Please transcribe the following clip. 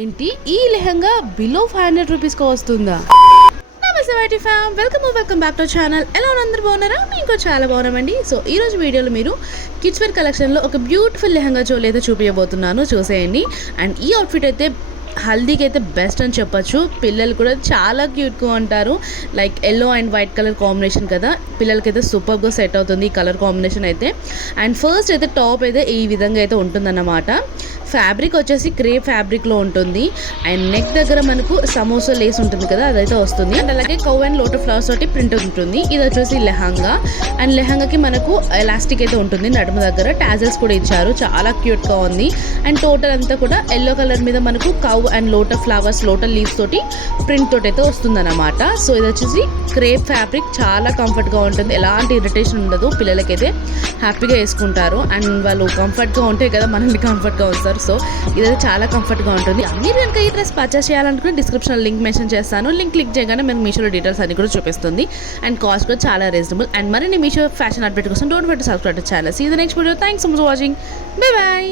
ఏంటి ఈ లెహంగా బిలో 500 రూపీస్కి వస్తుందా? నమస్తే ఫ్యామ్, వెల్కమ్ బ్యాక్ టు ఛానల్. ఎలా అందరూ బాగున్నారా? మీకు చాలా బాగున్నామండి. సో ఈరోజు వీడియోలో మీరు కిడ్స్ వేర్ కలెక్షన్లో ఒక బ్యూటిఫుల్ లెహంగా చోలి అయితే చూపించబోతున్నాను, చూసేయండి. అండ్ ఈ అవుట్ఫిట్ అయితే హల్దీకి అయితే బెస్ట్ అని చెప్పొచ్చు. పిల్లలు కూడా చాలా క్యూట్గా ఉంటారు. Like yellow and white colour combination కదా, పిల్లలకైతే సూపర్గా సెట్ అవుతుంది ఈ కలర్ కాంబినేషన్ అయితే. అండ్ ఫస్ట్ అయితే టాప్ అయితే ఈ విధంగా అయితే ఉంటుందన్నమాట. ఫ్యాబ్రిక్ వచ్చేసి క్రేప్ ఫ్యాబ్రిక్లో ఉంటుంది. అండ్ నెక్ దగ్గర మనకు సమోసా లేస్ ఉంటుంది కదా, అదైతే వస్తుంది. అండ్ అలాగే కౌ అండ్ లోటస్ ఫ్లవర్స్ తోటి ప్రింట్ ఉంటుంది. ఇది వచ్చేసి లెహంగా. అండ్ లెహంగాకి మనకు ఎలాస్టిక్ అయితే ఉంటుంది, నడుము దగ్గర టాజల్స్ కూడా ఇచ్చారు, చాలా క్యూట్గా ఉంది. అండ్ టోటల్ అంతా కూడా ఎల్లో కలర్ మీద మనకు cow and lotus flowers, lotus leaves తోటి ప్రింట్ తోటి అయితే వస్తుందన్నమాట. సో ఇది వచ్చేసి క్రేప్ ఫ్యాబ్రిక్, చాలా కంఫర్ట్గా ఉంటుంది, ఎలాంటి ఇరిటేషన్ ఉండదు. పిల్లలకైతే హ్యాపీగా వేసుకుంటారు. అండ్ వాళ్ళు కంఫర్ట్గా ఉంటే కదా మనల్ని కంఫర్ట్గా వస్తారు. సో ఇదైతే చాలా కంఫర్ట్గా ఉంటుంది. మీరు కనుక ఈ డ్రెస్ పర్చేస్ చేయాలనుకుంటే డిస్క్రిప్షన్లో లింక్ మెన్షన్ చేస్తాను. లింక్ క్లిక్ చేయగానే మీకు మీషోలో డీటెయిల్స్ అన్ని కూడా చూపిస్తుంది. అండ్ కాస్ట్ కూడా చాలా రీజనబుల్. అండ్ మరిన్ని మీషో ఫ్యాషన్ అప్డేట్ కోసం don't forget to subscribe to channel. See the next video. Thanks so much for watching. Bye bye.